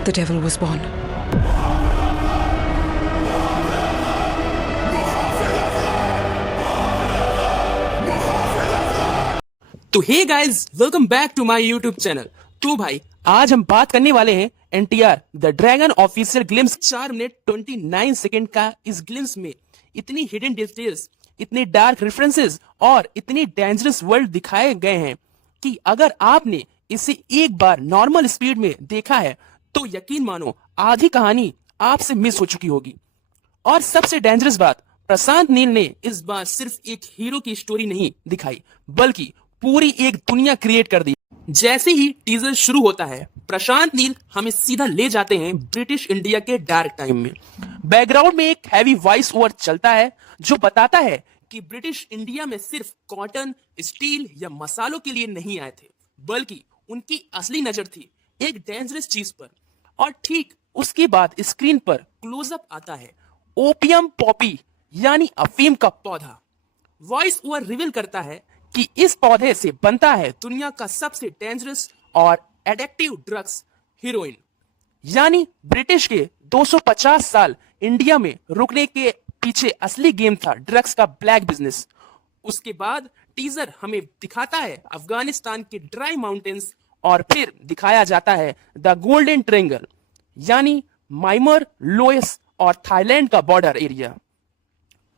The devil was born. तो hey guys, welcome back to my YouTube channel. तो भाई, आज हम बात करने वाले हैं NTR the dragon official glimpse 4 minute 29 second का। इस ग्लिम्स में इतनी हिडन डिटेल्स, इतने डार्क रेफरेंसेस और इतनी डेंजरस वर्ल्ड दिखाए गए हैं कि अगर आपने इसे एक बार नॉर्मल स्पीड में देखा है तो यकीन मानो आधी कहानी आपसे मिस हो चुकी होगी। और सबसे डेंजरस बात, प्रशांत नील ने इस बार सिर्फ एक हीरो की स्टोरी नहीं दिखाई बल्कि पूरी एक दुनिया क्रिएट कर दी। जैसे ही टीजर शुरू होता है, प्रशांत नील हमें सीधा ले जाते हैं ब्रिटिश इंडिया के डार्क टाइम में। बैकग्राउंड में एक हैवी वॉइस ओवर चलता है जो बताता है कि ब्रिटिश इंडिया में सिर्फ कॉटन, स्टील या मसालों के लिए नहीं आए थे, बल्कि उनकी असली नजर थी एक डेंजरस चीज पर। और ठीक उसके बाद स्क्रीन पर क्लोजअप आता है ओपियम पॉपी यानी अफीम का पौधा। वॉइस ओवर रिवील करता है कि इस पौधे से बनता है दुनिया का सबसे डेंजरस और एडिक्टिव ड्रग्स, हीरोइन। यानी ब्रिटिश के 250 साल इंडिया में रुकने के पीछे असली गेम था ड्रग्स का ब्लैक बिजनेस। उसके बाद टीजर हमें दिखाता है अफगानिस्तान के ड्राई माउंटेन्स और फिर दिखाया जाता है द गोल्डन ट्रायंगल यानी म्यांमार, लोएस और थाईलैंड का बॉर्डर एरिया।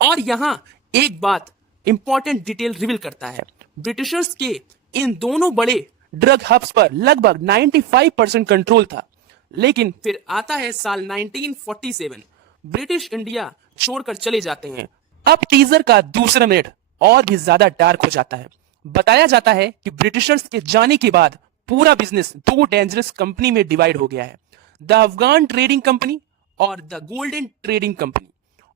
और यहां एक बात इंपॉर्टेंट डिटेल रिवील करता है, ब्रिटिशर्स के इन दोनों बड़े ड्रग हब्स पर लगभग 95% कंट्रोल था। लेकिन फिर आता है साल 1947, ब्रिटिश इंडिया छोड़कर चले जाते हैं। अब टीजर का दूसरा मिनट और भी ज्यादा डार्क हो जाता है। बताया जाता है कि ब्रिटिशर्स के जाने के बाद पूरा बिजनेस दो डेंजरस कंपनी में डिवाइड हो गया है, द अफगान ट्रेडिंग कंपनी और द गोल्डन ट्रेडिंग कंपनी।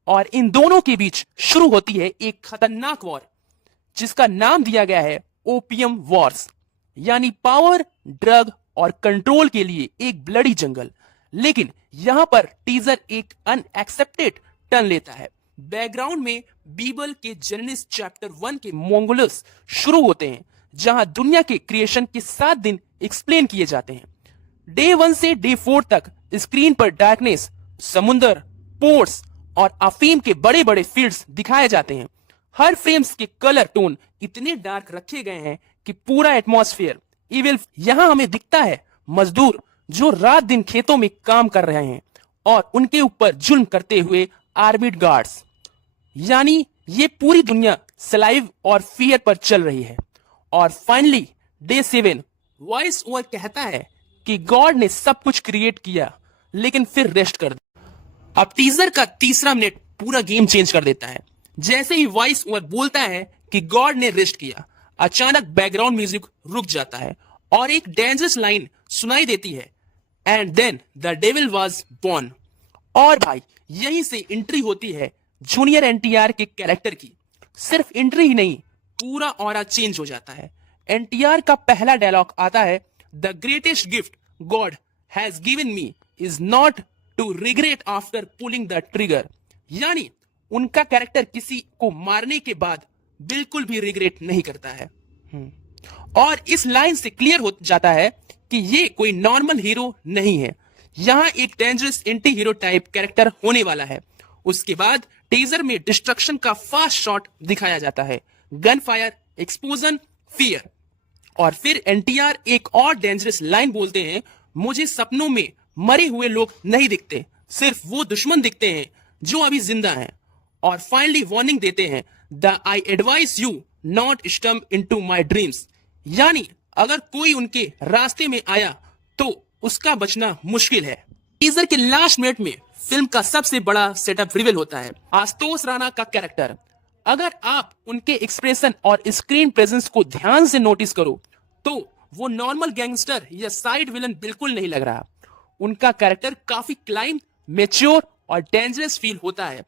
और इन दोनों के बीच शुरू होती है एक खतरनाक वॉर जिसका नाम दिया गया है ओपियम वॉर्स, यानी पावर, ड्रग और कंट्रोल के लिए एक ब्लडी जंगल। लेकिन यहां पर टीजर एक अनएक्सेप्टेड टर्न लेता है। बैकग्राउंड में बीबल के जेनेसिस चैप्टर 1 के मोंगोल्स शुरू होते हैं, जहां दुनिया के क्रिएशन के 7 दिन एक्सप्लेन किए जाते हैं। डे 1 से डे 4 तक स्क्रीन पर डार्कनेस, समुंदर, पोर्ट्स और अफीम के बड़े बड़े फील्ड्स दिखाए जाते हैं। हर फ्रेम्स के कलर टोन इतने डार्क रखे गए हैं कि पूरा एटमॉस्फेयर इविल। यहां हमें दिखता है मजदूर जो रात दिन खेतों में काम कर रहे हैं और उनके ऊपर जुल्म करते हुए आर्मीड गार्ड्स। यानी ये पूरी दुनिया सलाइव और फियर पर चल रही है। और फाइनली डे 7, वॉइस ओवर कहता है कि गॉड ने सब कुछ क्रिएट किया लेकिन फिर रेस्ट कर दिया। अब टीजर का तीसरा मिनट पूरा गेम चेंज कर देता है। जैसे ही वॉइस ओवर बोलता है कि गॉड ने रेस्ट किया, अचानक बैकग्राउंड म्यूजिक रुक जाता है और एक डेंजरस लाइन सुनाई देती है, and then the devil was born. और भाई, यहीं से एंट्री होती है जूनियर एनटीआर के कैरेक्टर की। सिर्फ एंट्री ही नहीं, पूरा ऑरा चेंज हो जाता है। एनटीआर का पहला डायलॉग आता है, the greatest gift God has given me is not to regret after pulling the trigger. यानी उनका कैरेक्टर किसी को मारने के बाद बिल्कुल भी रिग्रेट नहीं करता है। और इस लाइन से क्लियर हो जाता है कि ये कोई नॉर्मल हीरो नहीं है, यहां एक dangerous anti hero type character होने वाला है। उसके बाद टीजर में डिस्ट्रक्शन का फास्ट शॉट दिखाया जाता है, गन फायर, एक्सप्लोजन, फियर। और फिर एनटीआर एक और डेंजरस लाइन बोलते हैं, मुझे सपनों में मरे हुए लोग नहीं दिखते, सिर्फ वो दुश्मन दिखते हैं जो अभी जिंदा हैं। और फाइनली वार्निंग देते हैं, the I advise you not stump into my dreams. यानी अगर कोई उनके रास्ते में आया तो उसका बचना मुश्किल है। टीजर के लास्ट मिनट में फिल्म का सबसे बड़ा सेटअप रिवील होता है, आशुतोष राणा का कैरेक्टर। अगर आप उनके एक्सप्रेशन और स्क्रीन प्रेजेंस को ध्यान से नोटिस करो तो वो नॉर्मल गैंगस्टर या साइड विलन बिल्कुल नहीं लग रहा। उनका कैरेक्टर काफी क्लाइम, मैच्योर और डेंजरस फील होता है,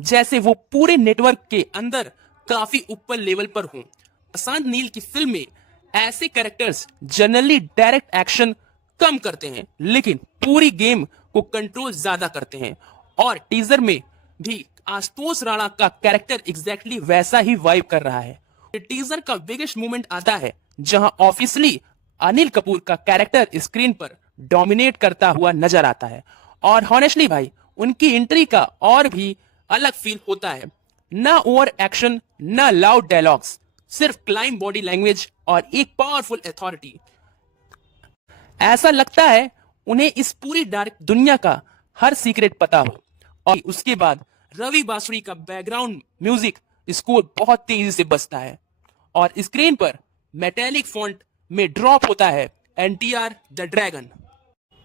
जैसे वो पूरे नेटवर्क के अंदर काफी ऊपर लेवल पर हों। प्रशांत नील की फिल्म में ऐसे कैरेक्टर्स जनरली डायरेक्ट एक्शन कम करते हैं लेकिन पूरी गेम को कंट्रोल ज्यादा करते हैं। और टीजर में भी आशुतोष राणा का कैरेक्टर एग्जैक्टली वैसा ही वाइब कर रहा है। टीजर का बिगेस्ट मोमेंट आता है जहां ऑफिशियली अनिल कपूर का कैरेक्टर स्क्रीन पर डोमिनेट करता हुआ नजर आता है। और हॉनेस्टली भाई उनकी एंट्री का और भी अलग फील होता है। ना ओवर एक्शन, ना लाउड डायलॉग्स, सिर्फ क्लाइम बॉडी लैंग्वेज और एक पावरफुल अथॉरिटी। ऐसा लगता है उन्हें इस पूरी डार्क दुनिया का हर सीक्रेट पता हो। और उसके बाद रवि बांसुरी का बैकग्राउंड म्यूजिक स्कोर बहुत तेजी से बजता है और स्क्रीन पर मेटेलिक फॉन्ट में ड्रॉप होता है एनटीआर द ड्रैगन।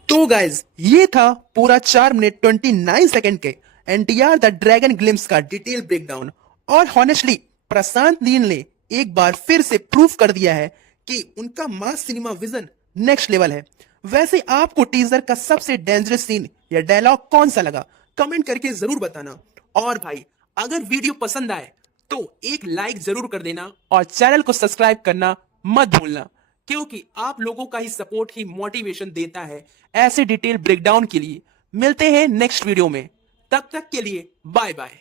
तो गाइज ये था पूरा 4 मिनट 29 सेकंड के एनटीआर द ड्रैगन ग्लिम्स का डिटेल ब्रेकडाउन। और हॉनेस्टली प्रशांत नील ने एक बार फिर से प्रूफ कर दिया है कि उनका मास सिनेमा विजन नेक्स्ट लेवल है। वैसे आपको टीजर का सबसे डेंजरस सीन या डायलॉग कौन सा लगा, कमेंट करके जरूर बताना। और भाई अगर वीडियो पसंद आए तो एक लाइक जरूर कर देना और चैनल को सब्सक्राइब करना मत भूलना, क्योंकि आप लोगों का ही सपोर्ट ही मोटिवेशन देता है ऐसे डिटेल ब्रेकडाउन के लिए। मिलते हैं नेक्स्ट वीडियो में, तब तक के लिए बाय बाय।